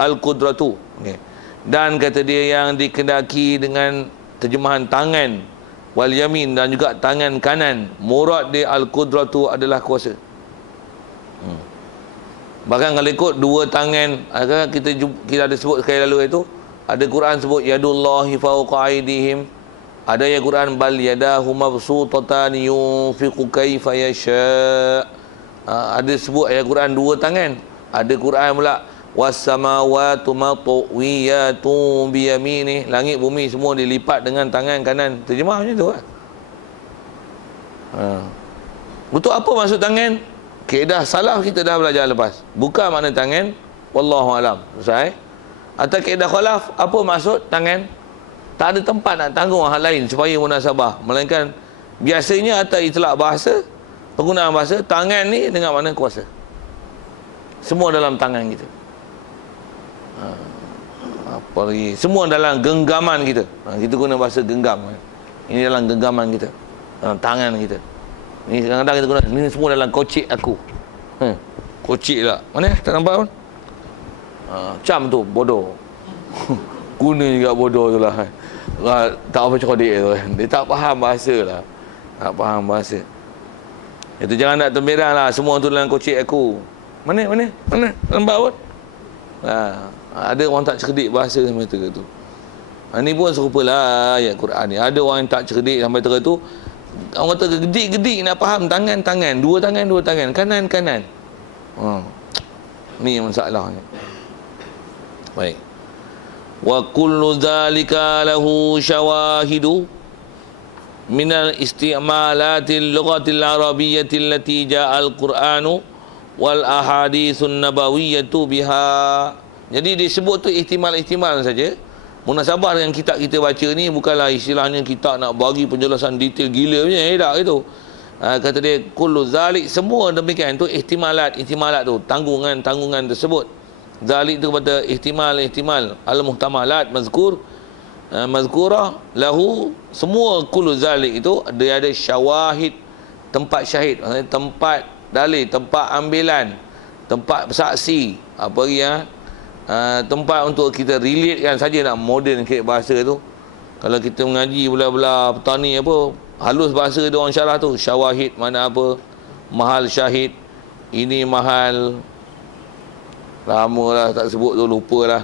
al-qudratu. Okay. Dan kata dia yang dikendaki dengan terjemahan tangan wal yamin dan juga tangan kanan. Murad dia al-qudratu adalah kuasa. Bahkan kalau ikut dua tangan, kita ada sebut sekali lalu itu, ada Quran sebut yadullahi fawqa aydihim, ada ayat Quran bal yadahu mabsutatan yunfiqu kaifa yasha. Ada sebut ayat Quran dua tangan. Ada Quran pula was-samawati matwiyatun biyaminih, langit bumi semua dilipat dengan tangan kanan. Terjemah macam tu kan. Betul apa maksud tangan? Kaedah salaf kita dah belajar lepas. Bukan makna tangan, wallahu alam. Selesai. Atau kaedah khalaf, apa maksud tangan? Tak ada tempat nak tanggung hal lain supaya munasabah. Melainkan biasanya atas itlak bahasa, penggunaan bahasa, tangan ni dengan makna kuasa. Semua dalam tangan kita. Apa lagi? Semua dalam genggaman kita. Kita guna bahasa genggam. Ini dalam genggaman kita, dalam tangan kita. Ni kadang-kadang kita guna, ni semua dalam kocik aku. Kocik lah. Mana? Tak nampak pun? Macam tu, bodoh. Guna juga bodoh tu lah. Tak apa cerdik tu. Dia tak faham bahasa lah. Tak faham bahasa. Itu jangan nak temberang lah. Semua tu dalam kocik aku. Mana? Nampak pun? Ada orang tak cerdik bahasa sampai terus tu. Ni pun serupalah ayat Quran ni. Ada orang yang tak cerdik sampai terus tu. Orang kata gedik-gedik nak faham tangan-tangan, dua tangan, kanan-kanan. Ni masalahnya. Baik. Wa kullu dzalika lahu syawahidu minal isti'malatil lughatil arabiyyati allati ja'al qur'anu wal ahaditsun nabawiyyatu biha. Jadi disebut tu ihtimal-ihtimal saja. Munasabah dengan kitab kita baca ni bukanlah istilahnya kita nak bagi penjelasan detail gila punya, tak itu. Kata dia kullu zalik, semua demikian tu ihtimalat tu, tanggungan tersebut. Zalik tu kepada ihtimal al-muhtamalat mazkurah lahu, semua kullu zalik itu dia ada syawahid, tempat syahid, maksudnya tempat dalil, tempat ambilan, tempat saksi, apa lagi tempat untuk kita relatekan saja, nak moden sikit bahasa tu. Kalau kita mengaji bela-bela petani apa, halus bahasa dia orang syarah tu. Syawahid mana apa, mahal syahid, ini mahal, lama lah tak sebut tu, lupa lah.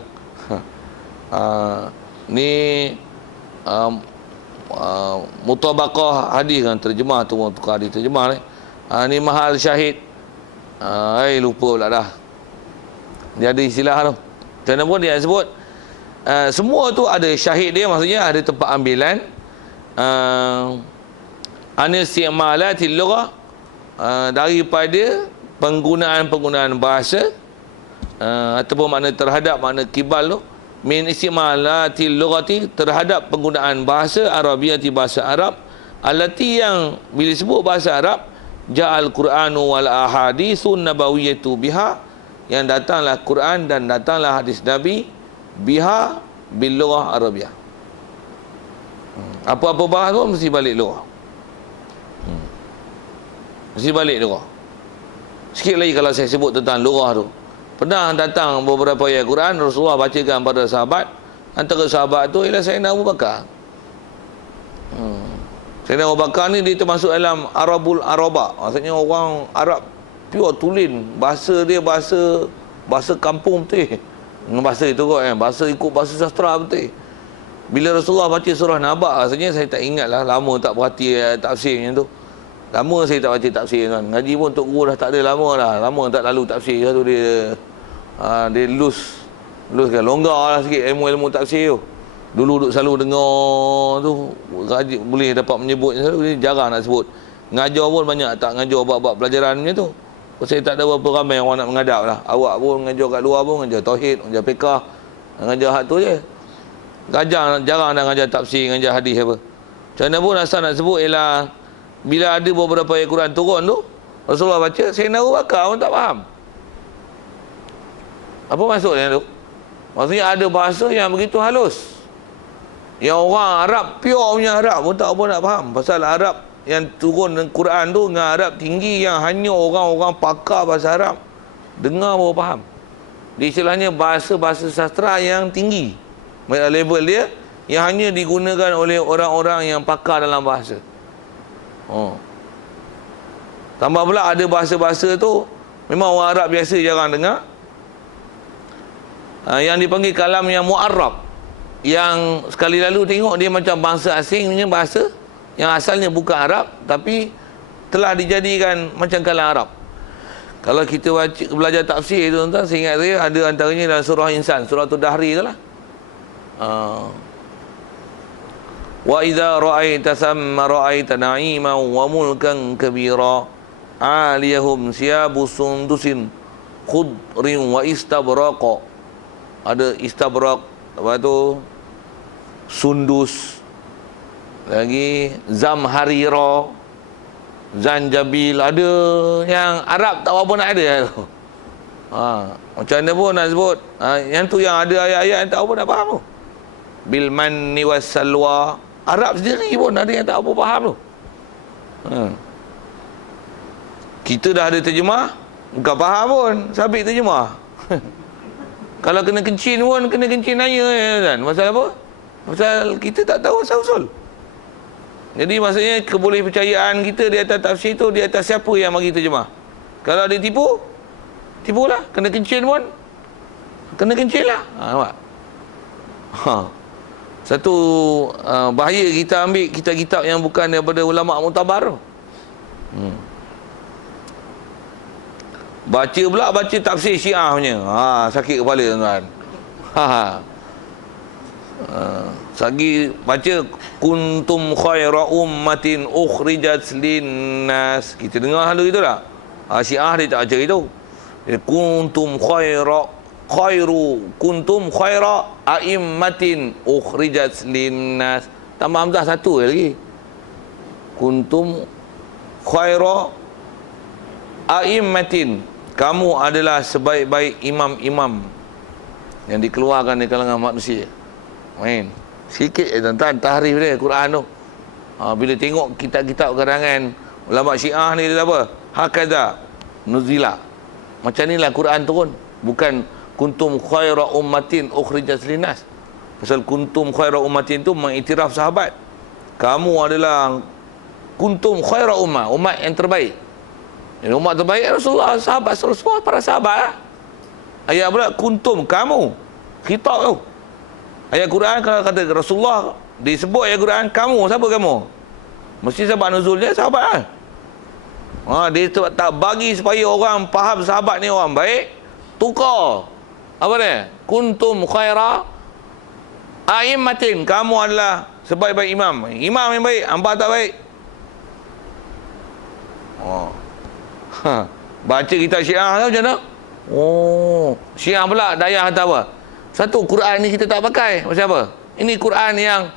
Ni mutabaqah hadis kan, terjemah tu, tukar hadis terjemah ni. Ni mahal syahid, lupa pula dah. Dia ada istilah tu. Kerana pun dia sebut semua tu ada syahid dia, maksudnya ada tempat ambilan. Anisti'malatil lughah, daripada penggunaan bahasa, ataupun makna terhadap makna kibal tu, min isti'malatil lughati, terhadap penggunaan bahasa Arabiyyati, bahasa Arab, allati, yang bila sebut bahasa Arab, ja'al Qur'anu wal ahaditsun nabawiyyatu biha, yang datanglah Quran dan datanglah hadis Nabi biha bil lughah Arabiah. Apa-apa bahas pun mesti balik lughah. Mesti balik lughah. Sikit lagi kalau saya sebut tentang lughah tu. Pernah datang beberapa ayat Quran Rasulullah bacakan pada sahabat. Antara sahabat tu ialah Sayyidina Abu Bakar. Sayyidina Abu Bakar ni dia termasuk dalam Arabul Araba. Maksudnya orang Arab pure tulen, bahasa dia bahasa kampung betul. Bahasa itu kot bahasa ikut bahasa sastra betul. Bila Rasulullah baca surah Naba, rasanya saya tak ingat lah, lama tak perhati tafsir macam tu. Lama saya tak baca tafsir kan. Ngaji pun Tok Guru dah tak ada lama dah. Lama tak lalu tafsir tu dia loose kan, longgar lah sikit ilmu tafsir tu. Dulu duk selalu dengar tu, ngaji boleh dapat menyebut selalu, dia jarang nak sebut. Ngajar pun banyak tak ngajar bab-bab pelajaran macam tu. Saya tak ada berapa ramai orang nak mengadap lah. Awak pun mengajar kat luar pun, mengajar tauhid, mengajar fiqah, mengajar hak tu je. Jarang nak mengajar tafsir, mengajar hadis apa. Macam mana pun asal nak sebut ialah bila ada beberapa ayat Quran turun tu, Rasulullah baca, Sayyidina Abu Bakar pun tak faham. Apa maksudnya tu? Maksudnya ada bahasa yang begitu halus, yang orang Arab, pure punya Arab pun tak apa nak faham. Pasal Arab yang turun dengan Quran tu dengan Arab tinggi, yang hanya orang-orang pakar bahasa Arab dengar baru faham. Dia istilahnya bahasa-bahasa sastra yang tinggi. Level dia yang hanya digunakan oleh orang-orang yang pakar dalam bahasa. Tambah pula ada bahasa-bahasa tu memang orang Arab biasa jarang dengar. Yang dipanggil kalam yang mu'arrab, yang sekali lalu tengok dia macam bangsa asing punya bahasa yang asalnya bukan Arab tapi telah dijadikan macam kalam Arab. Kalau kita belajar tafsir tu tuan-tuan, saya ingat saya ada antaranya dalam surah Insan, surah Dahri tu lah. Wa idza ra'aita thamma ra'aita na'iman wa mulkan kabira aliyahum siyabu sundusin khudrin wa istabraqa. Ada istabrak, apa tu, sundus, lagi zamharira, zanjabil, ada yang Arab tak apa nak ada tu. Macam mana pun nak sebut, yang tu yang ada ayat-ayat yang tak apa nak faham tu. Bil manni was salwa, Arab sendiri pun ada yang tak apa faham tu. Kita dah ada terjemah, bukan faham pun, sabit terjemah. Kalau kena kencing pun, kena kencing nanya kan. Pasal apa? Pasal kita tak tahu asal-usul. Jadi maksudnya kebolehpercayaan kita di atas tafsir tu di atas siapa yang bagi terjemah. Kalau dia tipu, tipulah. Kena kencing pun, kena kencing lah. Nampak? Satu bahaya kita ambil kitab-kitab yang bukan daripada ulama' mutabar. Baca tafsir Syiah punya. Sakit kepala tuan-tuan. Sagi baca kuntum khaira ummatin ukhrijat linnas. Kita dengar hal itu tak? Syiah dia tak baca itu. Kuntum kuntum khaira a'immatin ukhrijat linnas. Tambah hamzah satu lagi. Kuntum khaira a'immatin, kamu adalah sebaik-baik imam-imam yang dikeluarkan di kalangan manusia. Main sikit tuan-tuan tahrif dia Quran tu. Bila tengok kitab-kitab karangan ulama Syiah ni dia apa? Hakadha nuzila. Macam inilah Quran turun. Bukan kuntum khaira ummatin ukhrijat linnas. Pasal kuntum khaira ummatin tu mengiktiraf sahabat. Kamu adalah kuntum khaira umat yang terbaik. Yang umat terbaik Rasulullah, sahabat Rasulullah, para sahabat lah. Ayat pula kuntum, kamu, khitab tu. Ayat Quran kalau kata Rasulullah, disebut ayat Quran kamu, siapa kamu? Mesti sahabat nuzulnya sahabat lah. Dia tak bagi supaya orang faham sahabat ni orang baik, tukar apa dia? Kuntum khaira a'immatin, kamu adalah sebaik-baik imam. Imam yang baik, hamba tak baik. Baca kitab Syiah tu macam mana? Syiah pula dayah kata apa? Satu, Quran ni kita tak pakai. Macam apa? Ini Quran yang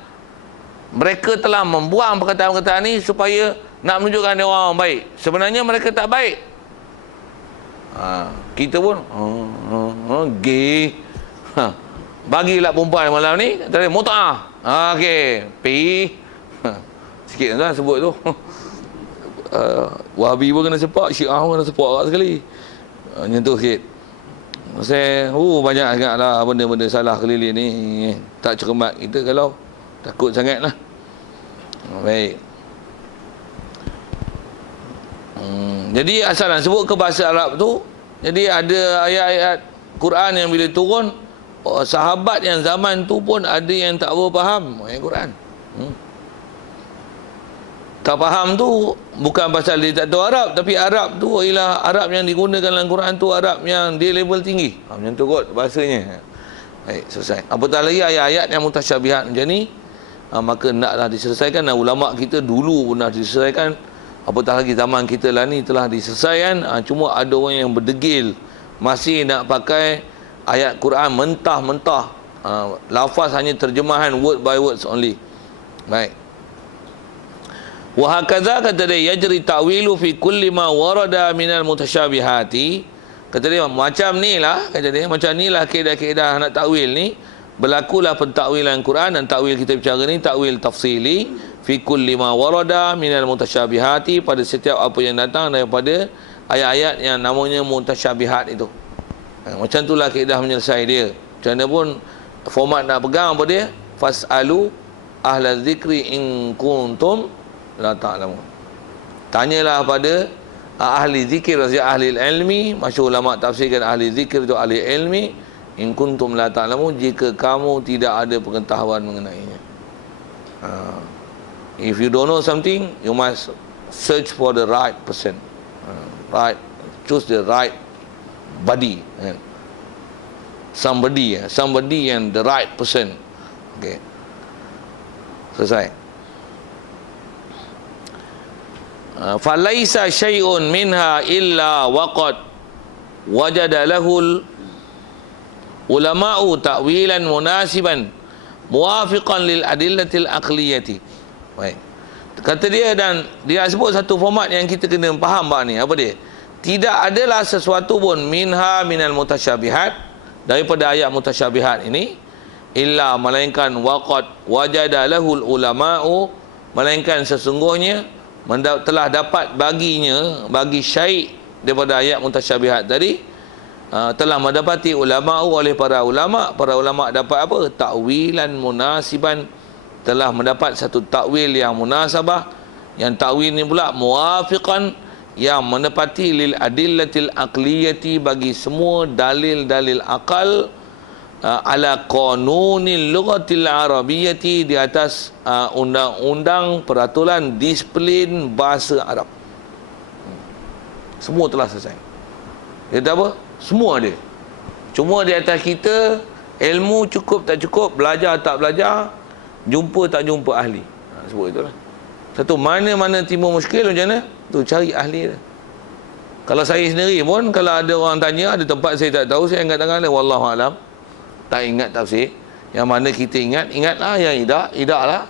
mereka telah membuang perkataan-perkataan ni supaya nak menunjukkan dia orang baik. Sebenarnya mereka tak baik. Kita pun gay. Bagilah perempuan malam ni kata mut'ah. Okey, pi. Sikit tuan sebut tu. Wahabi pun kena sepak, Syiah pun kena sepak sekali. Nyentuh sikit. Saya banyak sangatlah benda-benda salah keliling ni. Tak cermat kita kalau takut sangatlah. Baik. Jadi asal nak sebut ke bahasa Arab tu, jadi ada ayat-ayat Quran yang bila turun, sahabat yang zaman tu pun ada yang tak faham ayat Quran. Tak faham tu bukan pasal dia tak tahu Arab, tapi Arab tu ialah Arab yang digunakan dalam Quran tu Arab yang dia level tinggi. Macam tu kot bahasanya. Baik, selesai. Apatah lagi ayat-ayat yang mutasyabihat macam ni, maka hendaklah diselesaikan. Dan ulama kita dulu pun dah diselesaikan. Apatah lagi zaman kita lah ni telah diselesaikan. Cuma ada orang yang berdegil masih nak pakai ayat Quran mentah-mentah. Lafaz hanya terjemahan word by words only. Baik. Wa hakadha kata dia yajri ta'wilu fi kulli ma warada minal mutasyabihati. Kata dia macam ni lah, kata dia macam ni lah kaedah-kaedah nak takwil ni. Berlakulah pentakwilan Quran, dan takwil kita bicara ni takwil tafsili fi kulli ma warada minal mutasyabihati, pada setiap apa yang datang daripada ayat-ayat yang namanya mutasyabihat itu. Macam itulah kaedah menyelesai dia. Macam mana pun format nak pegang apa dia? Fas'alu ahla zikri in kuntum la ta'lamun. Tanyalah pada ahli zikir, maksudnya ahli ilmi. Masyhur ulama tafsirkan ahli zikir itu ahli ilmi. In kuntum la ta'lamun, jika kamu tidak ada pengetahuan mengenainya. If you don't know something, you must search for the right person. Right, choose the right buddy. Somebody and the right person. Okay. Selesai. Falaisa syai'un minha illa waqad wajada lahul ulama'u ta'wilan munasiban muwafiqan lil adillatil aqliyati. Baik. Kata dia, dan dia sebut satu format yang kita kena faham bab ni. Apa dia? Tidak adalah sesuatu pun minha minal mutasyabihat, daripada ayat mutasyabihat ini, illa melainkan waqad wajada lahul ulama'u, melainkan sesungguhnya telah dapat bagi syai' daripada ayat mutasyabihat tadi, telah mendapati ulama'u oleh para ulama dapat apa? Ta'wilan munasiban, telah mendapat satu takwil yang munasabah, yang takwil ni pula muwafiqan, yang menepati lil adillatil aqliyati, bagi semua dalil-dalil akal, ala qanunil lughatil arabiyyati, di atas undang-undang peraturan disiplin bahasa Arab. Semua telah selesai. Dia kata apa? Semua dia. Cuma di atas kita, ilmu cukup tak cukup, belajar tak belajar, jumpa tak jumpa ahli. Sebut itulah. Satu, mana-mana timbul muskil macam mana? Tu cari ahli dia. Kalau saya sendiri pun, kalau ada orang tanya, ada tempat saya tak tahu, saya angkat tangan dia, wallahu alam. Tak ingat tafsir. Yang mana kita ingatlah. Yang idaklah.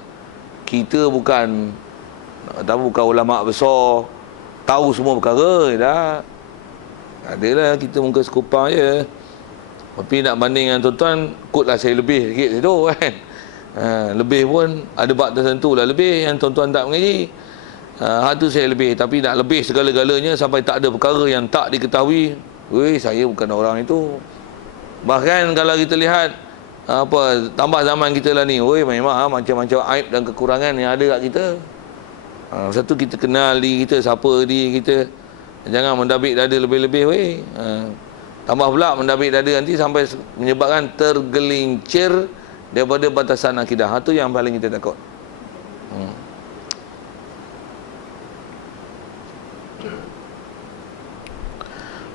Kita bukan ulama besar, tahu semua perkara. Tak. Adalah kita muka sekupang je. Tapi nak banding dengan tuan-tuan, kutlah saya lebih sikit situ kan. Lebih pun ada bab tertentu lah lebih yang tuan-tuan tak mengaji. Itu saya lebih. Tapi nak lebih segala-galanya sampai tak ada perkara yang tak diketahui, saya bukan orang itu. Bahkan kalau kita lihat tambah zaman kita lah ni, memang macam-macam aib dan kekurangan yang ada kat kita. Satu, kita kenal diri kita, siapa diri kita. Jangan mendabik dada lebih-lebih tambah pula mendabik dada nanti sampai menyebabkan tergelincir daripada batasan akidah. Itu yang paling kita takut.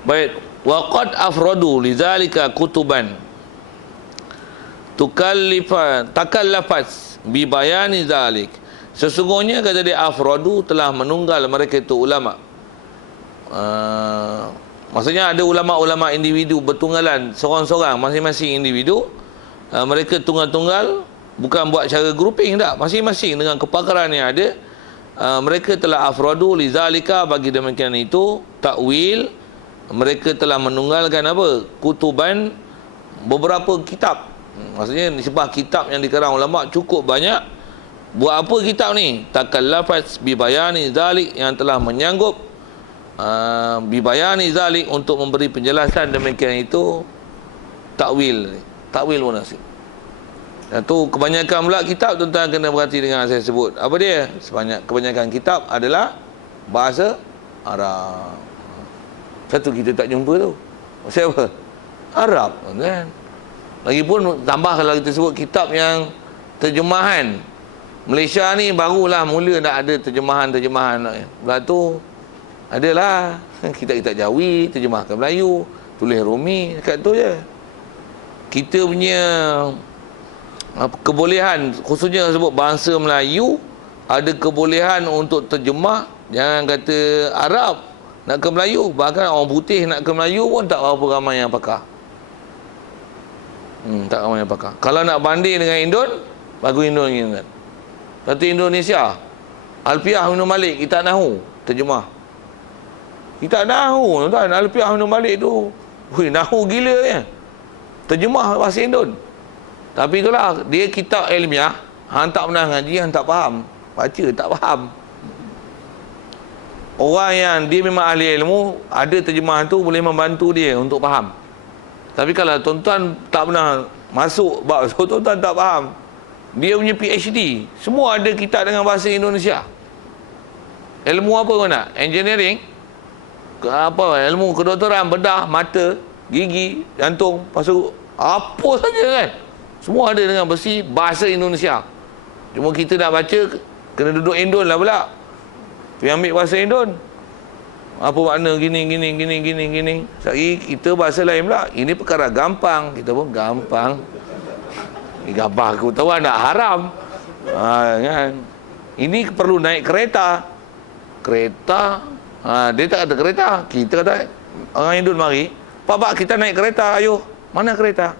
Baik, waqad afradu lidzalika kutuban takallafat bi bayani zalik. Sesungguhnya kata dia, afradu telah menunggal mereka itu ulama. Maksudnya ada ulama-ulama individu bertunggalan, seorang-seorang, masing-masing individu. Mereka tunggal-tunggal, bukan buat cara grouping tak, masing-masing dengan kepakaran yang ada. Mereka telah afradu lizalika, bagi demikian itu takwil. Mereka telah menunggalkan apa? Kutuban, beberapa kitab. Maksudnya sebuah kitab yang dikarang ulama cukup banyak. Buat apa kitab ni? Takallafat bibayani zalik, yang telah menyanggup bibayani zalik, untuk memberi penjelasan demikian itu takwil munasib. Dan tu kebanyakan pula kitab, tuan-tuan kena berhati dengan saya sebut. Apa dia? Kebanyakan kitab adalah bahasa Arab. Satu, kita tak jumpa tu. Siapa? Arab kan. Lagipun tambah kalau kita sebut kitab yang terjemahan. Malaysia ni barulah mula nak ada terjemahan. Lepas tu adalah kitab-kitab Jawi terjemahkan Melayu, tulis Rumi, dekat tu je. Kita punya kebolehan, khususnya sebut bangsa Melayu, ada kebolehan untuk terjemah. Jangan kata Arab nak ke Melayu, bahkan orang putih nak ke Melayu pun tak berapa ramai yang pakar. Tak ramai yang pakar. Kalau nak banding dengan Indon, bagus Indon kan. Satu Indonesia, Alfiah Ibn Malik, kita nahu terjemah. Kita nahu tuan, Alfiah Ibn Malik tu, nahu gila ya. Terjemah bahasa Indon. Tapi itulah, dia kitab ilmiah, hang tak pernah ngaji, hang tak faham. Baca tak faham. Orang yang dia memang ahli ilmu, ada terjemahan tu boleh membantu dia untuk faham. Tapi kalau tuan-tuan tak pernah masuk bab tu, tuan-tuan tak faham. Dia punya PhD semua ada kitab dengan bahasa Indonesia. Ilmu apa kau nak? Engineering, apa ilmu kedoktoran, bedah, mata, gigi, jantung, pasu, apa saja kan, semua ada dengan besi bahasa Indonesia. Cuma kita nak baca kena duduk Indon lah pula. Pergi ambil bahasa Indon. Apa makna gini. Sekali kita bahasa lain pula. Ini perkara gampang. Kita pun gampang. Gampang aku tahu nak haram. Kan? Ini perlu naik kereta. Dia tak kata kereta. Kita kata orang Indon mari. Pak kita naik kereta. Ayuh. Mana kereta?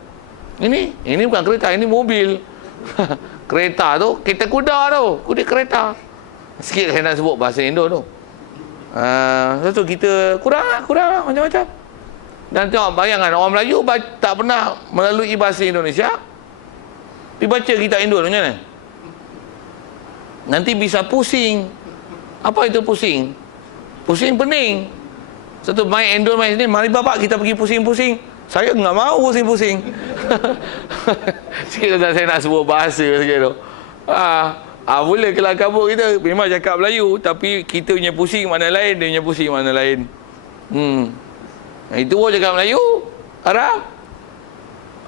Ini bukan kereta. Ini mobil. Kereta tu kita kuda tu. Kuda kereta. Sikit saya nak sebut bahasa Indo tu. Satu kita kurang macam-macam. Dan tengok bayangan orang Melayu tak pernah melalui bahasa Indonesia. Dibaca kitab Indo macam mana? Nanti bisa pusing. Apa itu pusing? Pusing pening. Satu main Indo main sini, mari bapak kita pergi pusing-pusing. Saya enggak mau pusing-pusing. Sikit saya nak sebut bahasa sikit tu. Boleh kelah kabur kita memang cakap Melayu, tapi kita punya pusing mana lain, dia punya pusing mana lain. Itu pun cakap Melayu, Arab.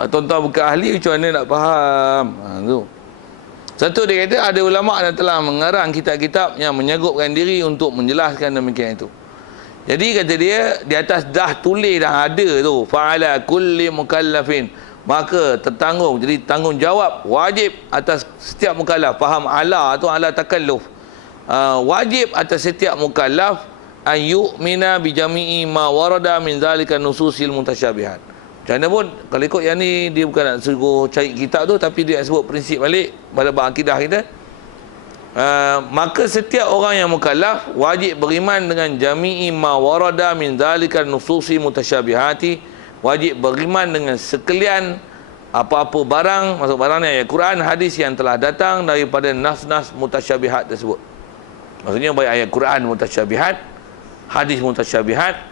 Tuan-tuan bukan ahli macam mana nak faham. Tu. Satu dia kata ada ulama yang telah mengarang kitab-kitab yang menyagupkan diri untuk menjelaskan demikian itu. Jadi kata dia di atas dah tulis dah ada tu fa'ala kulli mukallafin, maka tertanggung, jadi tanggungjawab wajib atas setiap mukallaf. Faham ala tu ala takalluf. Wajib atas setiap mukallaf an yu'mina bi jami'i ma warada min zalika nususil mutasyabihat. Macam mana pun kalau ikut yang ni dia bukan nak suruh cari kitab tu, tapi dia nak sebut prinsip balik pada bab akidah kita. Maka setiap orang yang mukallaf wajib beriman dengan jami'i ma warada min zalika nususi mutasyabihati, wajib beriman dengan sekalian apa-apa barang, masuk barangnya ayat Quran, hadis yang telah datang daripada nas-nas mutasyabihat tersebut. Maksudnya baik ayat Quran mutasyabihat, hadis mutasyabihat.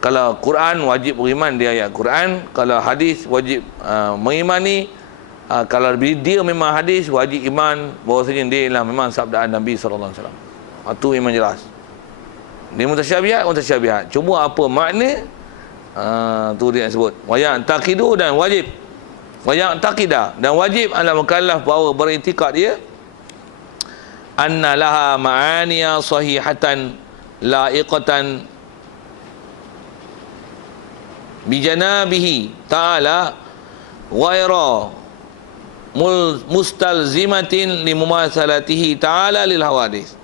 Kalau Quran wajib beriman dia ayat Quran, kalau hadis wajib mengimani. Kalau dia memang hadis, wajib iman bahawasanya dia ialah memang sabdaan Nabi SAW. Itu memang jelas. Dia mutasyabihat. Cuma apa makna? Tu dia nak sebut. Wayang taqidu dan wajib. Wayang taqidah dan wajib ala mukallaf bahawa beriktikad dia anna laha ma'aniya sahihatan la'iqatan bijanabihi ta'ala ghaira mustalzimatin limumasalatihi ta'ala lil hawadis.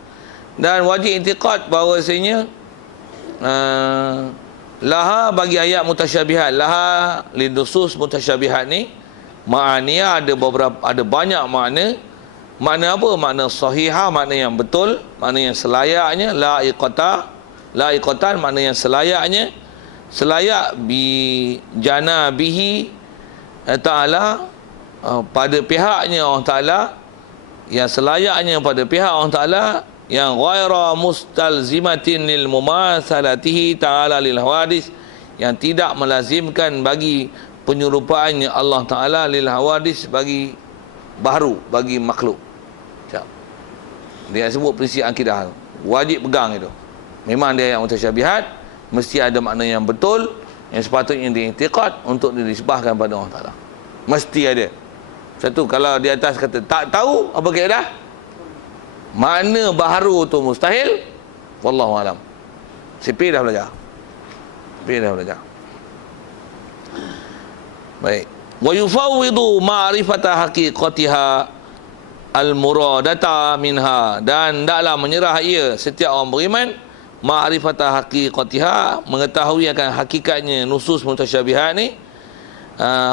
Dan wajib intiqad bahawasanya laha bagi ayat mutasyabihat, laha linusus mutasyabihat ni maknanya ada banyak makna. Makna apa? Makna sahihah, makna yang betul, makna yang selayaknya, laiqatan makna yang selayaknya, selayak bi janabihi ta'ala, pada pihaknya Allah Ta'ala, yang selayaknya pada pihak Allah Ta'ala, yang ghaira mustalzimatin lil mumasalatihi ta'ala lil hawadis, yang tidak melazimkan bagi penyerupaannya Allah Ta'ala lil hawadis, bagi baharu, bagi makhluk. Dia sebut prinsip akidah, wajib pegang itu. Memang dia yang mutasyabihat, mesti ada makna yang betul, yang sepatutnya diiktikad untuk dinisbahkan pada Allah Ta'ala. Mesti ada. Satu, kalau di atas kata tak tahu apa kaedah, makna baharu tu mustahil, wallahu alam. CP dah belajar. Baik. Wa yufawwidu ma'rifata haqiqatiha al-muradata minha, dan hendaklah menyerah ia setiap orang beriman ma'rifata haqiqatiha, mengetahui akan hakikatnya nusus mutasyabihat ni.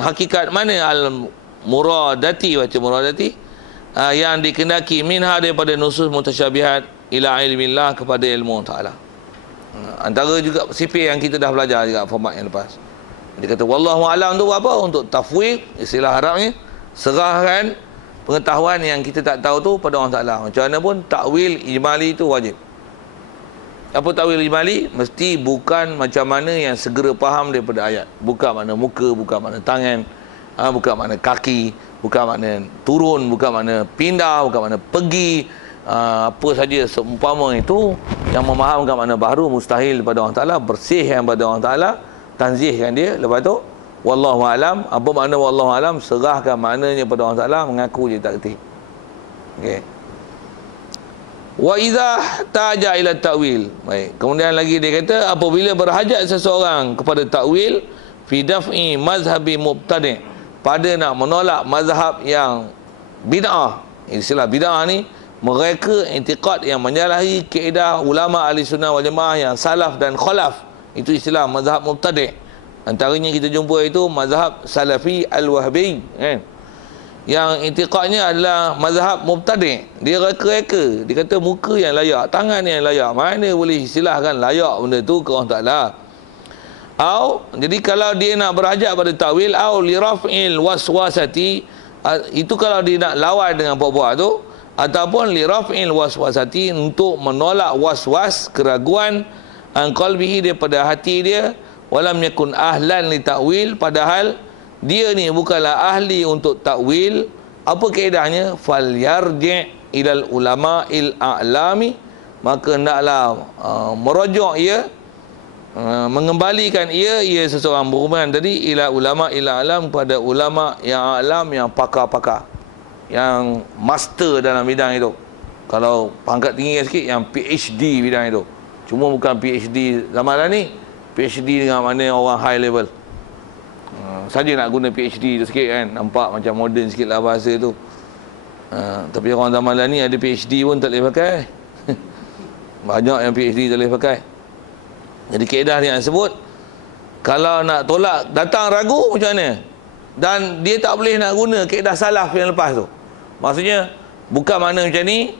Hakikat mana? Al-muradati, baca muradati, yang dikendaki minha daripada nusus mutasyabihat ila ilmillah, kepada ilmu Ta'ala. Antara juga sipir yang kita dah belajar juga format yang lepas. Dia kata wallahu alam tu apa? Untuk tafwid, istilah Arabnya serahkan pengetahuan yang kita tak tahu tu pada Allah Ta'ala. Macam mana pun takwil ijmali itu wajib. Apa takwil ijmali? Mesti bukan macam mana yang segera faham daripada ayat. Bukan makna muka, bukan makna tangan, bukan makna kaki, bukan makna turun, bukan makna pindah, bukan makna pergi, apa saja seumpama itu yang memahamkan makna baharu mustahil kepada Allah Ta'ala, bersih yang pada Allah Ta'ala, tanzihkan dia. Lepas tu wallahu alam. Apa makna wallahu alam? Serahkan maknanya pada Allah Ta'ala, mengaku je tak kerti. Okey. Wa idza taja ila ta'wil. Baik. Kemudian lagi dia kata, apabila berhajat seseorang kepada takwil fi daf'i mazhabi mubtadi', pada nak menolak mazhab yang bid'ah. Istilah bid'ah ni mereka i'tiqad yang menyalahi kaedah ulama ahli sunnah wal jamaah yang salaf dan khalaf. Itu istilah mazhab mubtadi'. Antaranya kita jumpa itu mazhab salafi al-wahbi, kan? Yang i'tiqadnya adalah mazhab mubtadi'. Dia reka-reka, dia kata muka yang layak, tangan yang layak. Mana boleh istilahkan layak benda tu ke Allah Ta'ala. Jadi kalau dia nak berhajat pada takwil, li raf'il waswasati, itu kalau dia nak lawan dengan buat-buat tu, ataupun li raf'il waswasati, untuk menolak waswas, keraguan, an qalbihi, daripada hati dia, walam yakun ahlan li takwil, padahal dia ni bukanlah ahli untuk takwil. Apa kaedahnya? Fal yarji' ilal ulama il a'lami, maka hendaklah merujuk ia, mengembalikan ia seseorang berhubungan tadi, ila ulama ila alam, pada ulama yang alam, yang pakar-pakar, yang master dalam bidang itu. Kalau pangkat tinggi sikit, yang PhD bidang itu. Cuma bukan PhD zaman ni, PhD dengan mana orang high level. Saja nak guna PhD tu sikit, kan, nampak macam moden sikit lah bahasa tu. Tapi orang zaman ni ada PhD pun tak boleh pakai. Banyak yang PhD tak boleh pakai. Jadi kaedah yang sebut, kalau nak tolak datang ragu macam mana, dan dia tak boleh nak guna kaedah salaf yang lepas tu. Maksudnya bukan makna macam ni,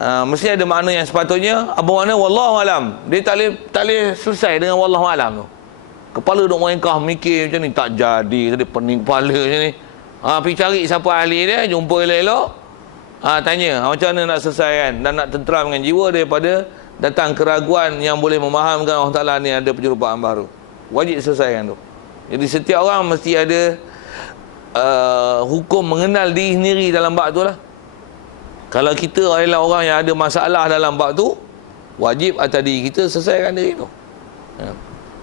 mesti ada makna yang sepatutnya. Apa makna wallahu alam? Dia tak boleh selesai dengan wallahu alam tu. Kepala duk merengkah mikir macam ni, tak jadi, tadi pening kepala macam ni. Pergi cari siapa ahli dia, jumpa elok-elok, tanya macam mana nak selesaikan dan nak tenteram dengan jiwa daripada datang keraguan yang boleh memahamkan Allah Ta'ala ni ada penjerupaan baru. Wajib selesaikan tu. Jadi setiap orang mesti ada hukum mengenal diri sendiri dalam bab tu lah. Kalau kita adalah orang yang ada masalah dalam bab tu, wajib atas diri kita selesaikan diri tu.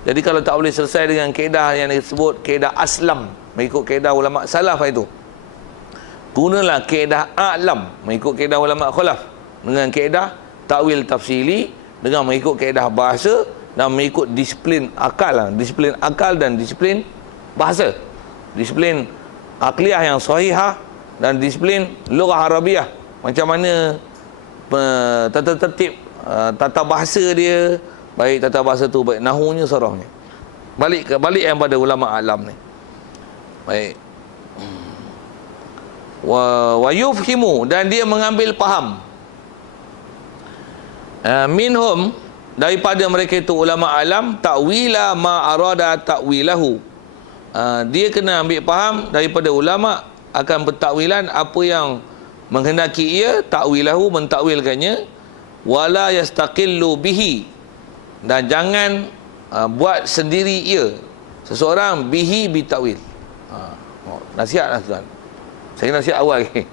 Jadi kalau tak boleh selesai dengan kaedah yang disebut kaedah aslam, mengikut kaedah ulama salaf itu, gunalah kaedah a'lam, mengikut kaedah ulama khalaf, dengan kaedah takwil tafsili, dengan mengikut kaedah bahasa dan mengikut disiplin akal lah. Disiplin akal dan disiplin bahasa, disiplin akliyah yang sahihah dan disiplin lughah arabiah. Macam mana tata tertib, tata bahasa dia, baik tata bahasa tu, baik nahunya, sarahnya. Balik yang pada ulama alam ni. Baik. Wa yufhimu, dan dia mengambil faham. Minhum, daripada mereka itu ulama alam, ta'wila ma arada ta'wilahu. Dia kena ambil faham daripada ulama akan pentakwilan apa yang menghendaki ia, ta'wilahu, mentakwilkannya, wala yastaqillu bihi, dan jangan buat sendiri ia seseorang bihi bitakwil. Nasihat lah tuan, saya nasihat awal lagi.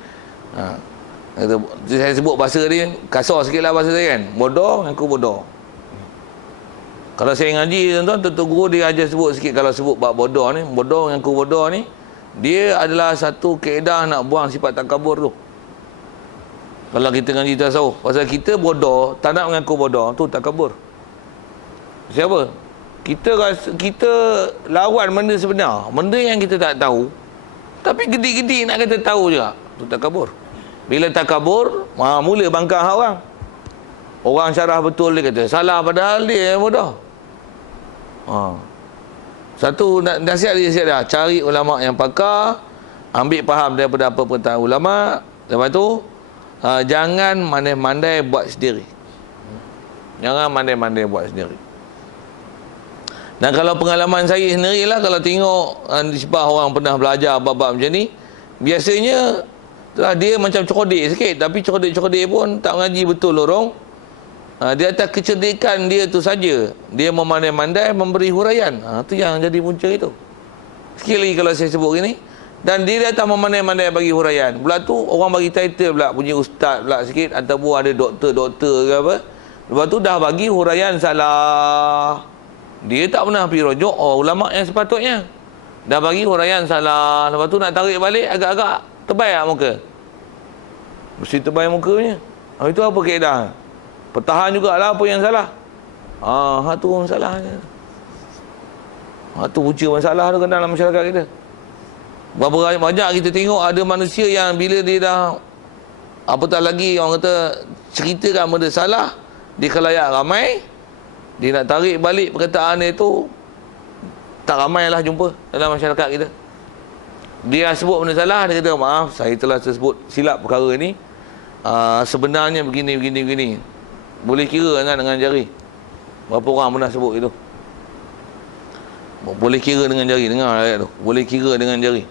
Saya sebut bahasa dia kasar sikit lah bahasa saya, kan, bodoh aku bodoh. Kalau saya ngaji tuan-tuan, tentu guru dia ajar sebut sikit. Kalau sebut bab bodoh ni, bodoh dengan aku bodoh ni, dia adalah satu kaedah nak buang sifat takabur tu. Kalau kita ngaji tasawuf, pasal kita bodoh, tak nak mengaku bodoh, tu takabur. Siapa? Kita lawan benda sebenar, benda yang kita tak tahu, tapi gedi-gedi nak kata tahu juga, tu takabur. Bila takabur, mula bangkang orang. Orang syarah betul, dia kata salah, padahal dia bodoh. Satu nasihat dia, cari ulama yang pakar, ambil faham daripada apa perkataan ulama. Lepas tu jangan mandai-mandai buat sendiri. Jangan mandai-mandai buat sendiri. Dan kalau pengalaman saya sendirilah, kalau tengok nisbah orang pernah belajar bab-bab macam ni, biasanya dia macam cerdik sikit, tapi cerdik-cerdik pun tak mengaji betul lorong. Di atas kecerdikan dia tu saja, dia memandai-mandai memberi huraian. Itu yang jadi punca itu. Sikit lagi kalau saya sebut gini. Dan dia datang memandai-mandai bagi huraian. Pula tu orang bagi title pula, punya ustaz pula sikit, ataupun ada doktor-doktor ke apa. Lepas tu dah bagi huraian salah. Dia tak pernah pergi rujuk ulama yang sepatutnya. Dah bagi huraian salah. Lepas tu nak tarik balik agak-agak terbaik muka. Mesti terbaik mukanya. Itu apa kaedah? Pertahan jugalah apa yang salah. Tu masalahnya. Tu punca masalah tu kan dalam masyarakat kita. Berapa banyak kita tengok ada manusia yang bila dia dah apatah lagi orang kata ceritakan benda salah di khalayak ramai, dia nak tarik balik perkataan dia tu tak ramai lah jumpa dalam masyarakat kita. Dia sebut benda salah, dia kata maaf saya telah tersebut silap perkara ni, sebenarnya begini. Boleh kira kan dengan jari berapa orang pernah sebut itu. Boleh kira dengan jari. Dengar ayat tu, boleh kira dengan jari.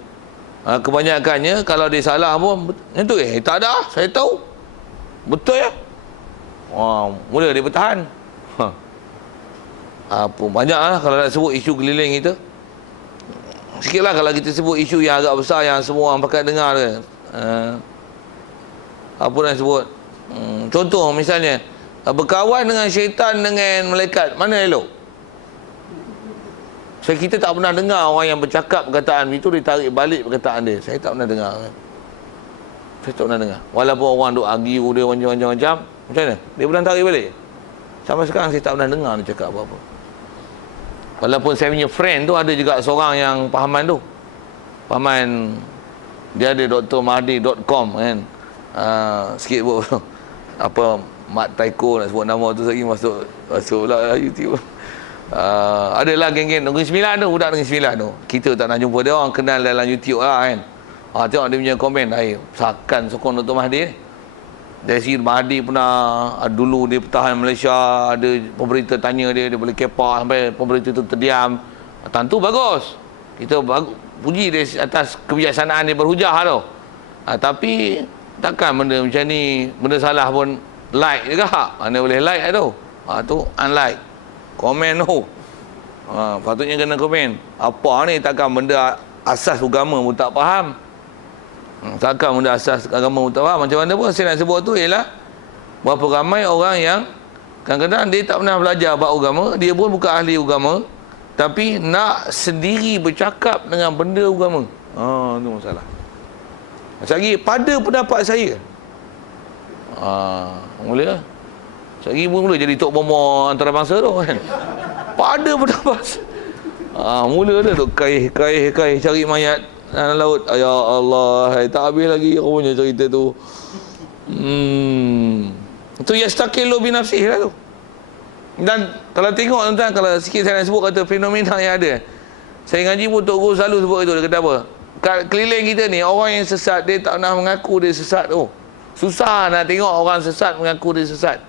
Kebanyakannya kalau dia salah pun itu tak ada, saya tahu betul ya. Mula dia bertahan. Apa banyaklah kalau nak sebut isu keliling kita. Sikitlah kalau kita sebut isu yang agak besar yang semua orang pakai dengar dia. Apa nak sebut? Contoh misalnya berkawan dengan syaitan dengan malaikat, mana elok? Kita tak pernah dengar orang yang bercakap perkataan itu ditarik balik perkataan dia. Saya tak pernah dengar. Saya tak pernah dengar. Walaupun orang duk argue dia macam-macam, macam mana? Dia pernah tarik balik. Sampai sekarang saya tak pernah dengar dia cakap apa-apa. Walaupun saya punya friend tu ada juga seorang yang pahaman tu. Pahaman dia ada drmahdi.com kan. Sikit buat apa Mat Taiko nak sebut nama tu lagi masuk pula YouTube. Adalah geng-geng Negeri Sembilan tu, budak Negeri Sembilan tu. Kita tak nak jumpa dia, orang kenal dalam YouTube lah kan. Tengok dia punya komen, sakan sokong Dr. Mahdi ni. Dari segi Mahdi pernah dulu dia pertahan Malaysia, ada pemerintah tanya dia boleh kepak sampai pemerintah tu terdiam. Tentu bagus. Kita puji dia atas kebijaksanaan dia berhujah tu. Tapi takkan benda macam ni, benda salah pun like je kah? Mana boleh like tu? Tu unlike. Komen tu. Patutnya kena komen. Apa ni, takkan benda asas agama pun tak faham. Takkan benda asas agama pun tak faham. Macam mana pun saya nak sebut tu ialah berapa ramai orang yang kadang-kadang dia tak pernah belajar bab agama, dia pun bukan ahli agama, tapi nak sendiri bercakap dengan benda agama. Itu masalah. Lagi pada pendapat saya. Mula lagi mula jadi tok bomo antarabangsa tu kan. Pada pendapat mula dah tu kaih cari mayat dalam laut. Ya Allah, tak habis lagi aku punya cerita tu. Itu yastaqilu bi nafsihi lah tu. Dan kalau tengok tuan-tuan, kalau sikit saya nak sebut kata fenomena yang ada. Saya ngaji pun Tok Guru selalu sebut itu. Dia kata apa? Kat keliling kita ni, orang yang sesat dia tak pernah mengaku dia sesat tu. Susah nak tengok orang sesat mengaku dia sesat.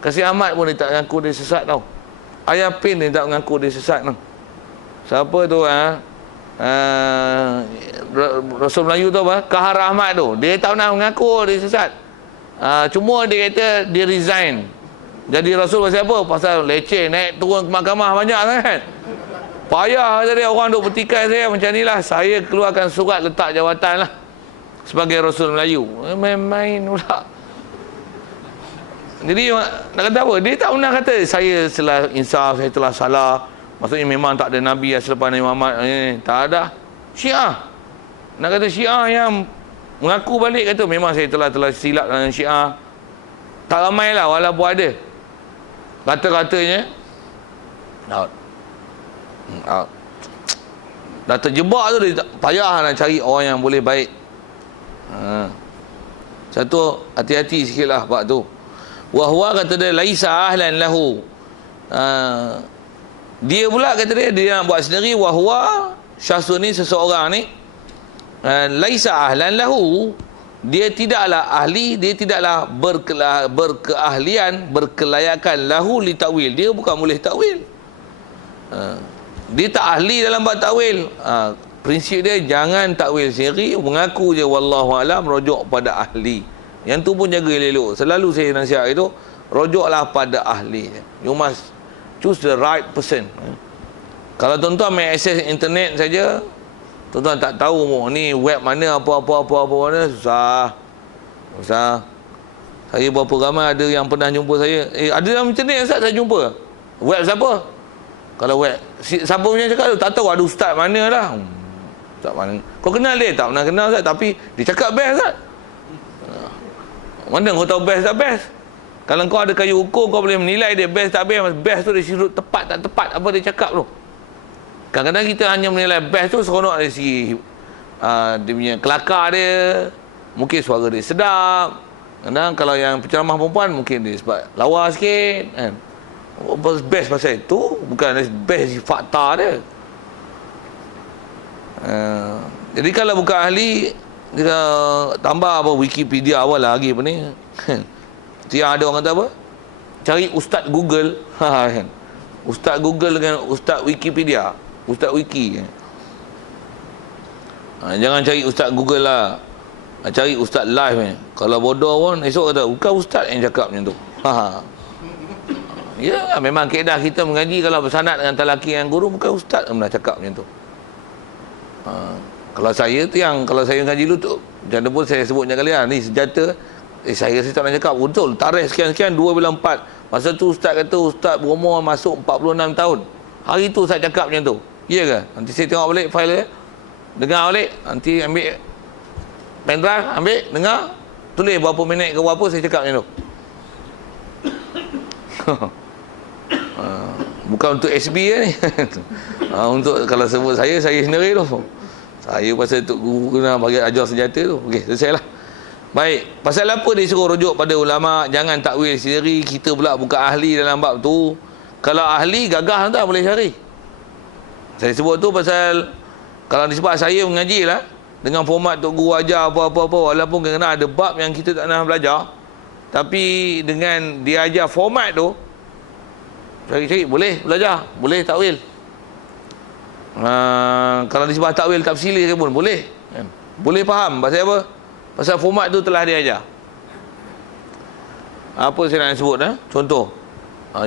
Kasih Ahmad pun dia tak mengaku dia sesat tau. Ayah Pin dia tak mengaku dia sesat tau. Siapa tu Rasul Melayu tu apa? Kahar Ahmad tu. Dia tak pernah mengaku dia sesat. Cuma dia kata dia resign. Jadi Rasul pasal apa? Pasal leceh, naik turun ke mahkamah banyak kan. Payah tadi orang duk bertikai saya macam ni lah. Saya keluarkan surat letak jawatan lah sebagai Rasul Melayu. Main-main pula. Jadi nak kata apa? Dia tak pernah kata saya telah insaf, saya telah salah. Maksudnya memang tak ada Nabi yang selepas Nabi Muhammad. Tak ada. Syiah. Nak kata Syiah yang mengaku balik kata memang saya telah silap dengan Syiah. Tak ramai lah walaupun ada. Kata-katanya out. Dah terjebak tu dia payah nak cari orang yang boleh baik. Satu, hati-hati sikit lah bab tu. Wahwa kata dia laisa ahlan lahu. Dia pula kata dia nak buat sendiri. Wahwa syahsu ni, seseorang ni laisa ahlan lahu, dia tidaklah ahli, dia tidaklah berkeahlian, berkelayakan lahu li takwil. Dia bukan boleh takwil. Dia tak ahli dalam bab takwil. Prinsip dia jangan takwil sendiri, mengaku je wallahu alam, rujuk pada ahli. Yang tu pun jaga elok. Selalu saya nasihat itu, rujuklah pada ahlinya. You must choose the right person. Kalau tuan-tuan main akses internet saja, tuan-tuan tak tahu ni web mana, apa mana, susah. Saya berapa ramai ada yang pernah jumpa saya. Ada dalam internet Ustaz saya jumpa. Web siapa? Kalau web siapa punya cakap tu, tak tahu ada ustaz mana lah. Ustaz mana? Kau kenal dia? Tak pernah kenal Ustaz, tapi dia cakap best Ustaz. Mana kau tahu best tak best? Kalau kau ada kayu ukur, kau boleh menilai dia best tak best. Best tu dari sudut tepat tak tepat apa dia cakap tu. Kadang-kadang kita hanya menilai best tu seronok dari segi dia punya kelakar dia, mungkin suara dia sedap. Kadang kalau yang penceramah perempuan mungkin dia sebab lawa sikit kan. Best pasal itu, bukan best fakta dia. Jadi kalau bukan ahli, dia tambah apa Wikipedia awal lagi apa ni. Yang ada orang kata apa? Cari Ustaz Google. Kan? Ustaz Google dengan Ustaz Wikipedia. Ustaz Wiki. Jangan cari Ustaz Google lah. Cari Ustaz live ni. Kalau bodoh pun esok kata bukan Ustaz yang cakap macam tu. Ya, memang kaedah kita mengaji kalau bersanad dengan talaki yang guru, bukan Ustaz yang pernah cakap macam tu. Kalau saya tu yang, kalau saya ngaji dulu tu, macam pun saya sebutnya kalian, ni senjata, saya rasa tak nak cakap, betul, tarikh sekian-sekian, 2 bila 4. Masa tu Ustaz kata, Ustaz berumur masuk 46 tahun. Hari tu Ustaz cakap macam tu. Ya ke? Nanti saya tengok balik file dia, dengar balik, nanti ambil pendrive, ambil, dengar, tulis berapa minit ke berapa saya cakap macam tu. Bukan untuk SB ni. Untuk kalau sebut saya sendiri tu. Saya pasal untuk guru kena bagi ajar senjata tu. Okey, selesailah. Baik, pasal apa dia suruh rujuk pada ulama, jangan takwil sendiri, kita pula bukan ahli dalam bab tu. Kalau ahli gagah tak boleh cari. Saya sebut tu pasal kalau disebab saya mengaji lah dengan format tok guru ajar apa-apa, walaupun kadang-kadang ada bab yang kita tak pernah belajar, tapi dengan dia ajar format tu, cari-cari boleh belajar, boleh takwil. Kalau disebab takwil tafsili pun boleh, kan? Boleh faham pasal apa? Pasal format tu telah dia ajar. Apa saya nak sebut contoh.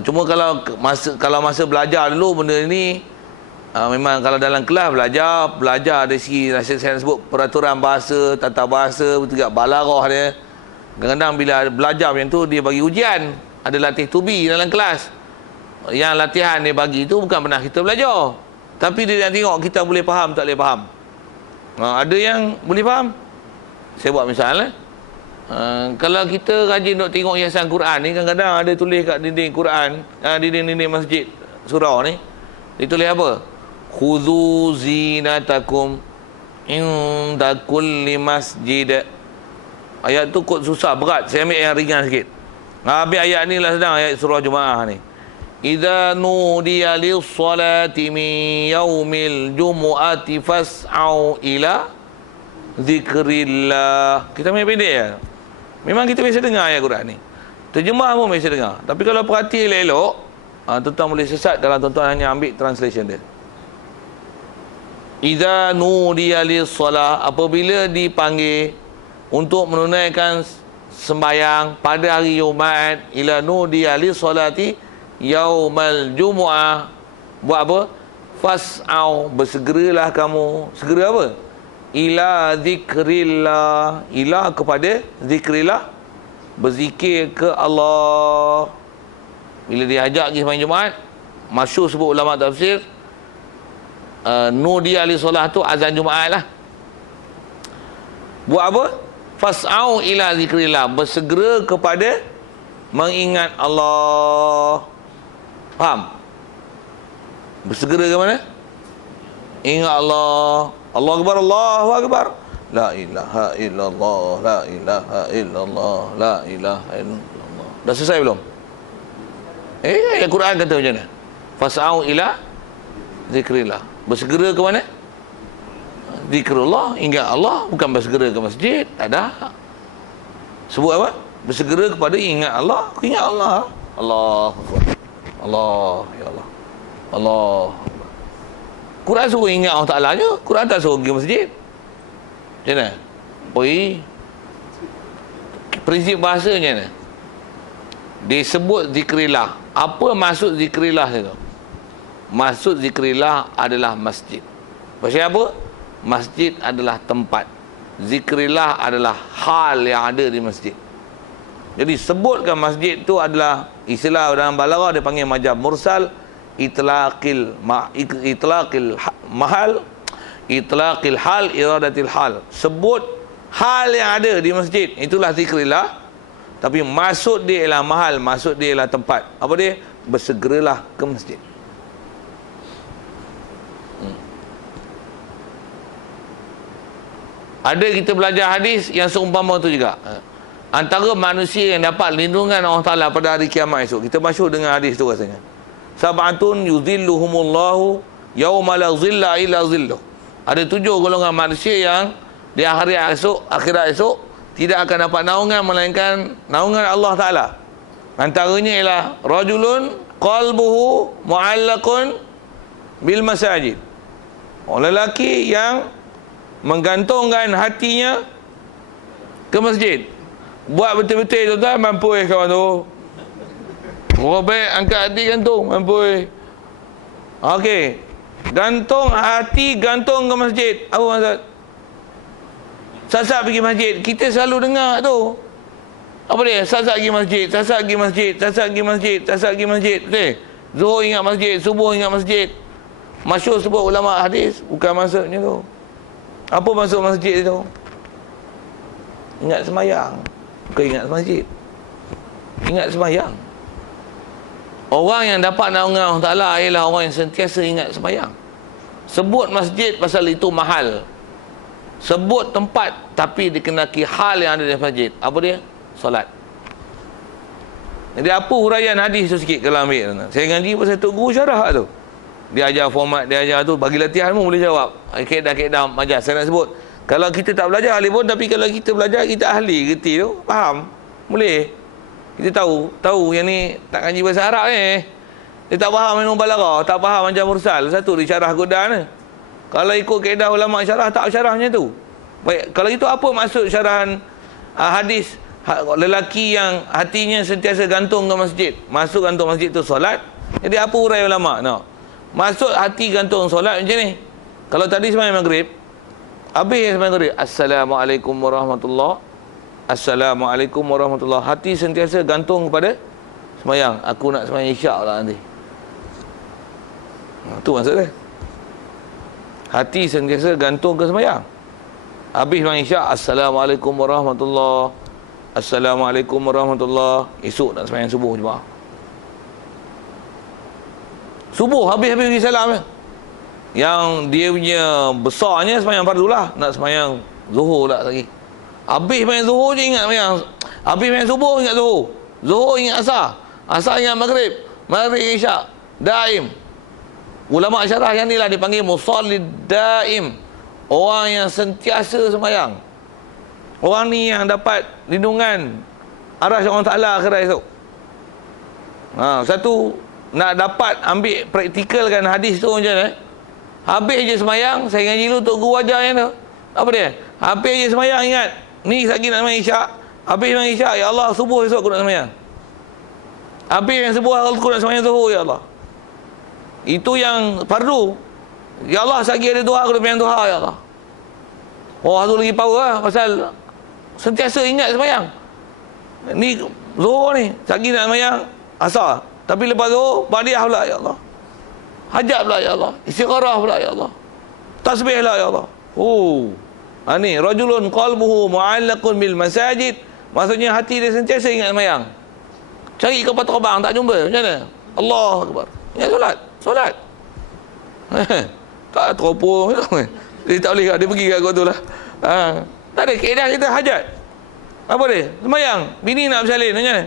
Cuma kalau masa belajar dulu benda ni, memang kalau dalam kelas belajar dari segi saya sebut peraturan bahasa, tata bahasa, betul tak, balarah dia. Kadang-kadang bila belajar macam tu, dia bagi ujian, ada latih tubi dalam kelas. Yang latihan dia bagi tu bukan pernah kita belajar, tapi dia nak tengok kita boleh faham tak boleh faham. Ada yang boleh faham. Saya buat misal kalau kita rajin nak tengok hiasan Quran ni, kadang-kadang ada tulis kat dinding Quran, dinding masjid surau ni, ditulis apa? Khudhu zinatakum inda kulli masjid. Ayat tu kod susah, berat. Saya ambil yang ringan sikit. Ambil ayat ni lah sedang, ayat surah Jumaah ni. Idza nudiya lis-salati min yaumil jumu'ati fas'au ila zikrillah. Kita main pendek ya. Memang kita biasa dengar ayat Quran ni. Terjemah pun biasa dengar. Tapi kalau perhati elok-elok, tuan-tuan boleh sesat kalau tuan-tuan hanya ambil translation dia. Idza nudiya lis-salah, apabila dipanggil untuk menunaikan sembahyang pada hari Jumaat, ila nudiya lis-salati yaumal jumu'ah, buat apa? Fas'au, bersegeralah kamu. Segera apa? Ila zikrillah, ila kepada zikrillah, berzikir ke Allah. Bila diajak pergi sembahyang Jumaat, masyhur sebut ulama tafsir, nudiya li solah tu azan Jumaat lah. Buat apa? Fas'au ila zikrillah, bersegera kepada mengingat Allah. Faham? Bersegera ke mana? Ingat Allah. Allahu Akbar, Allahu Akbar. La ilaha illallah, la ilaha illallah, la ilaha illallah. Dah selesai belum? Ayat Quran kata macam mana? Fas'au ila zikrillah. Bersegera ke mana? Zikrullah, ingat Allah, bukan bersegera ke masjid. Tak ada. Sebut apa? Bersegera kepada ingat Allah. Ingat Allah. Allah Akbar. Allah, ya Allah. Allah. Quran suruh ingat Allah Ta'ala je. Quran tak suruh pergi masjid. Macam mana? Prinsip bahasa macam mana? disebut zikrillah. Apa maksud zikrillah itu? Maksud zikrillah adalah masjid. Pasal apa? Masjid adalah tempat. Zikrillah adalah hal yang ada di masjid. Jadi sebutkan masjid itu adalah istilah dalam balaghah dia panggil majaz mursal, itlaqil mahal, itlaqil hal, iradatil hal. Sebut hal yang ada di masjid, itulah zikrillah. Tapi maksud dia ialah mahal, maksud dia ialah tempat. Apa dia? Bersegeralah ke masjid. Ada kita belajar hadis yang seumpama tu juga. Antara manusia yang dapat lindungan Allah Ta'ala pada hari kiamat esok, kita masyhur dengan hadis tu rasanya. Sab'atun yuzilluhumullahu yawma la zilla illa zilluh. Ada 7 golongan manusia yang di akhirat esok tidak akan dapat naungan melainkan naungan Allah Ta'ala. Antaranya ialah rajulun qalbuhu mu'allaqun bil masajid. Orang lelaki yang menggantungkan hatinya ke masjid. Buat betul-betul tuan-tuan, mampu kawan tu. Orang baik angkat hati gantung, mampu. Okey. Gantung hati, gantung ke masjid. Apa maksud? Sasak pergi masjid. Kita selalu dengar tu. Apa dia? Sasak pergi masjid, sasak pergi masjid, sasak pergi masjid, sasak pergi masjid. Betul? Zuhur ingat masjid, subuh ingat masjid. Masyhur sebut ulama hadis, bukan maksudnya tu. Apa maksud masjid itu? Ingat semayang. Bukan ingat masjid. Ingat semayang. Orang yang dapat naungan Allah Ta'ala ialah orang yang sentiasa ingat semayang. Sebut masjid pasal itu mahal. Sebut tempat tapi dikenaki hal yang ada di masjid. Apa dia? Solat. Jadi apa huraian hadis tu sikit kalau ambil. Saya ngaji pasal Tok Guru syarah tu. Dia ajar format, dia ajar tu, bagi latihan pun boleh jawab. Kaedah-kaedah majaz saya nak sebut. Kalau kita tak belajar ahli pun, tapi kalau kita belajar, kita ahli, gerti tu, faham, boleh. Kita tahu yang ni tak ngaji bahasa Arab dia tak faham ilmu balaghah, tak faham majaz mursal. Satu dia syarah Qudan ni. Kalau ikut kaedah ulama syarah, tak syarahnya tu. Baik, kalau itu apa maksud syarahan hadis lelaki yang hatinya sentiasa gantung ke masjid? Masuk gantung masjid tu solat. Jadi apa hurai ulama? Masuk hati gantung solat macam ni. Kalau tadi sembahyang maghrib, habis sembahyang maghrib, Assalamualaikum warahmatullahi, Assalamualaikum warahmatullahi. Hati sentiasa gantung kepada sembahyang. Aku nak sembahyang isyak lah nanti. Tu maksud dia. Hati sentiasa gantung ke sembahyang. Habis sembahyang isyak, Assalamualaikum warahmatullahi, Assalamualaikum warahmatullahi. Esok nak sembahyang subuh jemaah. Subuh habis-habis pergi salam ya. Yang dia punya besarnya sembahyang fardu lah. Nak sembahyang zuhur tak lagi. Habis sembahyang zuhur je ingat sembahyang. Habis sembahyang subuh ingat zuhur. Zuhur ingat asar. Asar ingat maghrib. Maghrib isyak. Daim. Ulama syarah yang ni lah dipanggil musallid daim. Orang yang sentiasa sembahyang. Orang ni yang dapat lindungan arasy Allah Ta'ala akhirat esok. Satu nak dapat ambil praktikalkan hadis tu macam mana? Habis je semayang, saya ngaji dulu Tok Guru ajar yang tu. Apa dia? Habis je semayang ingat, ni lagi nak semayang isyak. Habis semayang isyak, ya Allah subuh esok aku nak semayang. Habis yang subuh aku nak semayang zuhur, ya Allah. Itu yang fardu. Ya Allah lagi ada duha aku nak semayang duha, ya Allah. Oh tu lagi power lah, pasal sentiasa ingat semayang. Ni zuhur ni, lagi nak semayang asar. Tapi lepas tu, badiah pula, ya Allah. Hajat pula, ya Allah. Istigharah pula, ya Allah. Tasbih lah, ya Allah. Ni, rajulun qalbuhu mu'allaqun bil masajid. Maksudnya hati dia sentiasa ingat semayang. Cari kapal terbang, tak jumpa. Macam mana? Allahu Akbar. Ingat solat. Solat. Tak teropong. Dia tak boleh, dia pergi kat kau tu lah. Tak ada, kaedah kita hajat. Apa dia? Semayang. Bini nak bersalin, macam mana?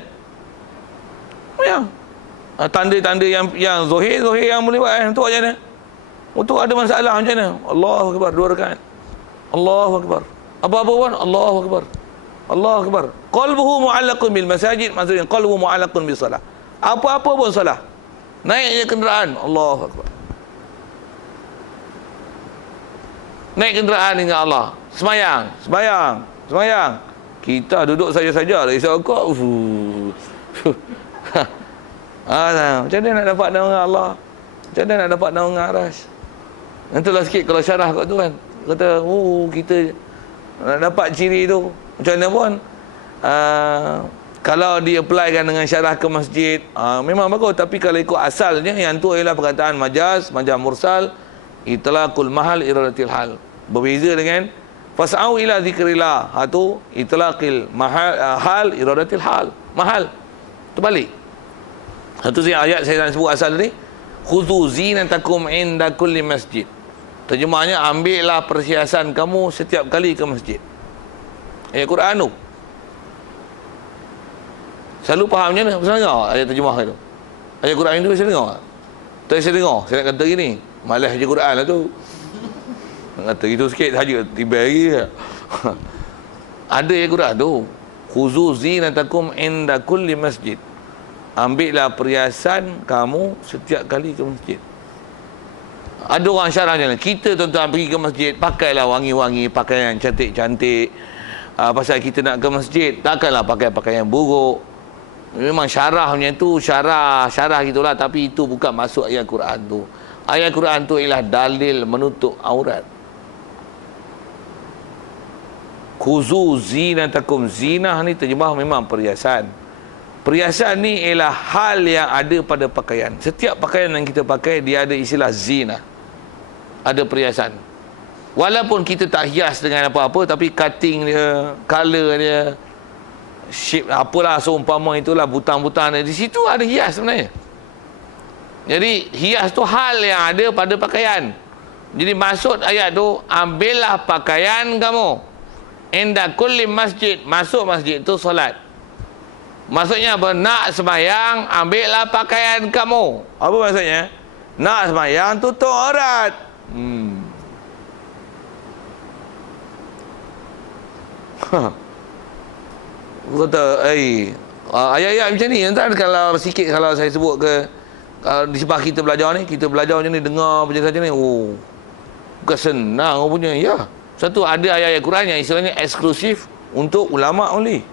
Semayang. Tanda-tanda yang zohir yang boleh buat untuk macam mana? Untuk ada masalah macam mana? Allahu Akbar, 2 rakaat. Allahu Akbar. Apa-apa pun Allahu Akbar. Allahu Akbar. Qalbuhu mu'allaqun bil masajid, maksudnya qalbuhu mu'allaqun bis salah. Apa-apa pun salah. Naik je kenderaan, Allahu Akbar. Naik kenderaan dengan Allah. Semayang. Kita duduk saja-saja, risau kau. Macam mana nak dapat naungan Allah? Macam mana nak dapat naungan aras? Itulah sikit kalau syarah kat tu kan. Kata, kita nak dapat ciri tu. Macam mana pun, kalau dia applykan dengan syarah ke masjid, memang bagus. Tapi kalau ikut asalnya, yang tu ialah perkataan majaz mursal, itlaqul mahal iradatil hal. Berbeza dengan fas'au ila zikrillah. Tu itlaqil mahal hal iradatil hal. Mahal. Tu balik. Satu ayat saya nak sebut asal tadi. Khudhu zinatakum inda kulli masjid. Terjemahnya, ambillah perhiasan kamu setiap kali ke masjid. Ayat Quran tu. Selalu faham macam mana? Pasal dengar ayat terjemah itu. Ayat Quran itu saya dengar. Tak saya dengar. Saya nak kata gini, malas je Quran lah tu. Nak kata gitu sikit saja, tiba lagi. Ada ayat Quran tu. Khudhu zinatakum inda kulli masjid. Ambillah perhiasan kamu setiap kali ke masjid. Ada orang syarahnya, kita tuan-tuan pergi ke masjid, pakailah wangi-wangi, pakaian cantik-cantik. Pasal kita nak ke masjid, takkanlah pakai pakaian buruk. Memang syarahnya tu syarah gitulah, tapi itu bukan masuk ayat Quran tu. Ayat Quran tu ialah dalil menutup aurat. Khuzu zinatakum. Zinah ni terjemah memang perhiasan. Perhiasan ni ialah hal yang ada pada pakaian. Setiap pakaian yang kita pakai, dia ada istilah zina. Ada perhiasan. Walaupun kita tak hias dengan apa-apa, tapi cutting dia, color dia, shape, apalah seumpama itulah, butang-butang dia, di situ ada hias sebenarnya. Jadi hias tu hal yang ada pada pakaian. Jadi maksud ayat tu, ambillah pakaian kamu inda kulli masjid. Masuk masjid tu solat. Maksudnya apa? Nak sembahyang, ambillah pakaian kamu. Apa maksudnya? Nak sembahyang, tutup aurat. Kata, ayat-ayat macam ni, entah kalau sikit kalau saya sebut ke, di sebab kita belajar macam ni, dengar macam ni, bukan senang punya. Ya, satu ada ayat-ayat Quran yang istilahnya eksklusif untuk ulama only.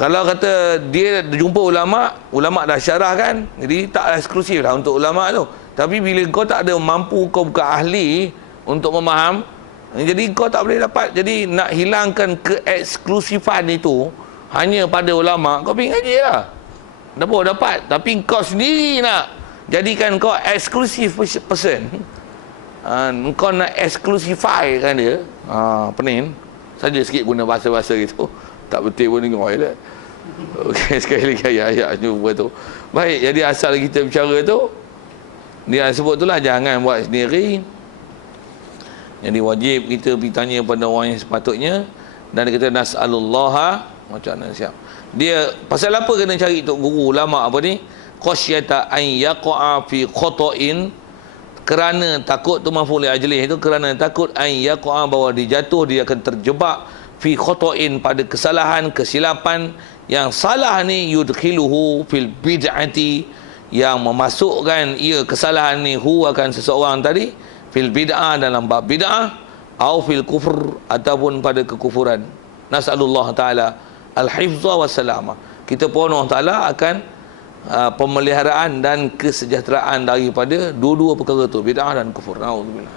Kalau kata dia jumpa ulama dah syarah kan, jadi tak eksklusif lah untuk ulama tu. Tapi bila kau tak ada mampu, kau bukan ahli untuk memaham, jadi kau tak boleh dapat. Jadi nak hilangkan keeksklusifan itu hanya pada ulama, kau pergi ngaji lah, dah boleh dapat. Tapi kau sendiri nak jadikan kau exclusive person, kau nak exclusify kan dia, pening saja sikit guna bahasa-bahasa gitu. Tak betul pun dengar je lah. Okey, sekali lagi ayat-ayat jumpa tu. Baik, jadi asal kita bicara tu, dia sebut tu lah, jangan buat sendiri. Jadi wajib kita pergi tanya pada orang yang sepatutnya. Dan dia kata nas'alullaha, macam mana siap. Dia, pasal apa kena cari tok guru ulama apa ni? Khasyata an yaqa'a fi khata'in. Kerana takut tu maf'ul li ajlih itu, kerana takut an yaqa'a, bahawa dia jatuh, dia akan terjebak fi khata'in, pada kesalahan, kesilapan. Yang salah ni yudkhiluhu fil bid'ati, yang memasukkan ia kesalahan ni akan seseorang tadi fil bid'ah, dalam bab bid'ah, atau fil kufur, ataupun pada kekufuran. Nas'alullah ta'ala al-hifzah wassalamah. Kita pohon Allah Ta'ala akan pemeliharaan dan kesejahteraan daripada dua-dua perkara tu, bid'ah dan kufur. Na'udzubillah.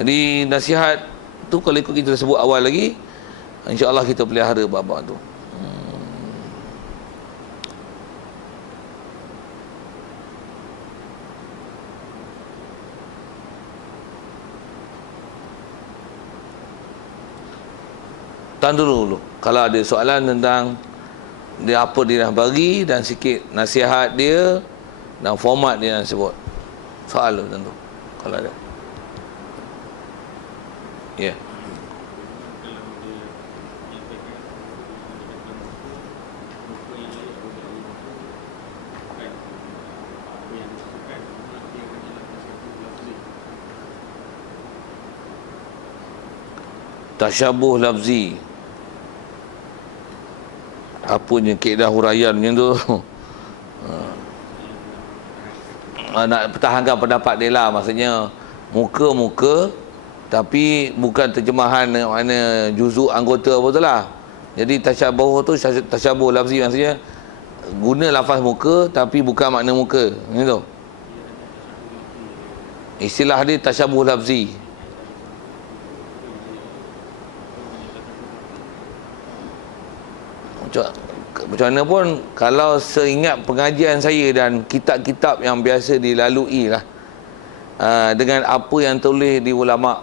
Jadi nasihat tu kalau ikut kita sebut awal lagi, insya-Allah kita pelihara bab-bab tu. Tahan dulu. Kalau ada soalan tentang dia apa dia dah bagi dan sikit nasihat dia dan format dia nak sebut. Soal tu tentu kalau ada. Ya. Yeah. Tasyabuh lafzi, apanya kaedah huraian macam tu. Nak pertahankan pendapat dia lah, maksudnya muka-muka tapi bukan terjemahan mana juzuk anggota apa tu lah. Jadi tasyabuh tu tasyabuh lafzi, maksudnya guna lafaz muka tapi bukan makna muka. Gitu. Istilah dia tasyabuh lafzi. Macam mana pun, kalau seingat pengajian saya dan kitab-kitab yang biasa dilalui lah, dengan apa yang tulis di ulama',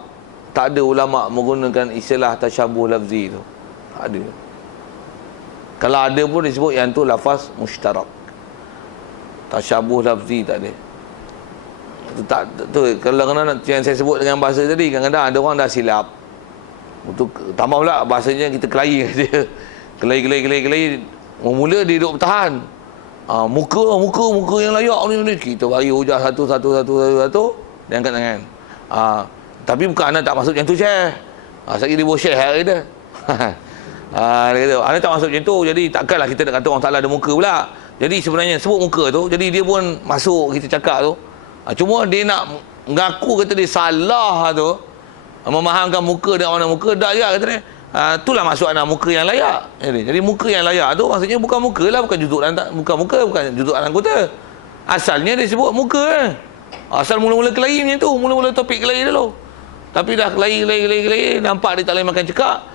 tak ada ulama' menggunakan istilah tasyabuh lafzi tu. Tak ada. Kalau ada pun disebut yang tu lafaz mushtarak. Tasyabuh lafzi tak ada. Tu kalau kena yang saya sebut dengan bahasa tadi, kadang-kadang ada orang dah silap. Betul, tambah pula bahasanya kita kelahi dia. Kelahi. Mula dia duduk bertahan. Muka yang layak ni. Kita bagi hujah satu. Dia angkat tangan. Tapi bukan anda tak masuk macam tu, Syekh. Sekali dia buat Syekh hari dia. Dia kata, anda tak masuk macam tu. Jadi takkanlah kita nak kata orang Ta'ala ada muka pula. Jadi sebenarnya sebut muka tu, jadi dia pun masuk kita cakap tu. Cuma dia nak mengaku kata dia salah tu, memahamkan muka dengan mana muka. Dah ya kata dia. Itulah maksud anak muka yang layak. Jadi muka yang layak tu maksudnya bukan muka lah, bukan juzuk anggota. Asalnya dia sebut muka. Asal mula-mula kelahi macam tu, mula-mula topik kelahi dulu. Tapi dah kelahi, nampak dia tak boleh makan cekak.